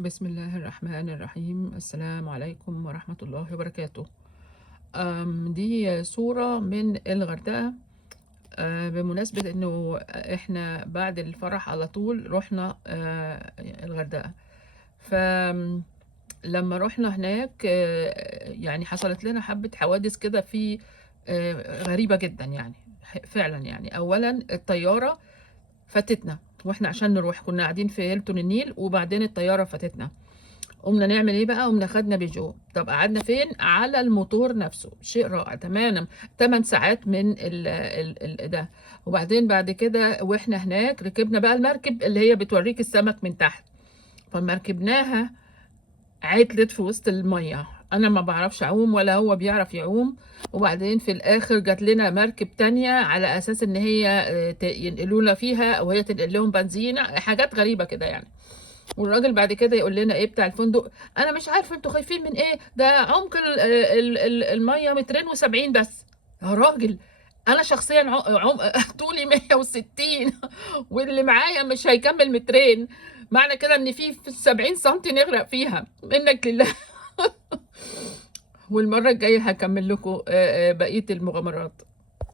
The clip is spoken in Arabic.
بسم الله الرحمن الرحيم. السلام عليكم ورحمة الله وبركاته. دي صورة من الغردقة. بمناسبة إنه إحنا بعد الفرح على طول رحنا الغردقة. فلما رحنا هناك يعني حصلت لنا حبة حوادث كده في غريبة جدا يعني. فعلا يعني أولا الطيارة فاتتنا، واحنا عشان نروح كنا قاعدين في هيلتون النيل، وبعدين الطيارة فاتتنا. قمنا نعمل ايه بقى؟ قمنا خدنا بيجو. طب قعدنا فين؟ على الموتور نفسه، شيء رائع تماما. 8 ساعات من ال ده. وبعدين بعد كده واحنا هناك ركبنا بقى المركب اللي هي بتوريك السمك من تحت. فما ركبناها عطلت في وسط الميه. انا ما بعرفش اعوم ولا هو بيعرف يعوم. وبعدين في الاخر جات لنا مركب تانية على اساس ان هي ينقلونا فيها او هي تنقل لهم بنزين، حاجات غريبة كده يعني. والراجل بعد كده يقول لنا ايه بتاع الفندق: انا مش عارفه انتوا خايفين من ايه، ده عمق الميه 270 بس. يا راجل، انا شخصيا طولي 160 واللي معايا مش هيكمل مترين. معنى كده ان في 70 سنتي نغرق فيها منك لله. والمره الجايه هكمل لكم بقيه المغامرات.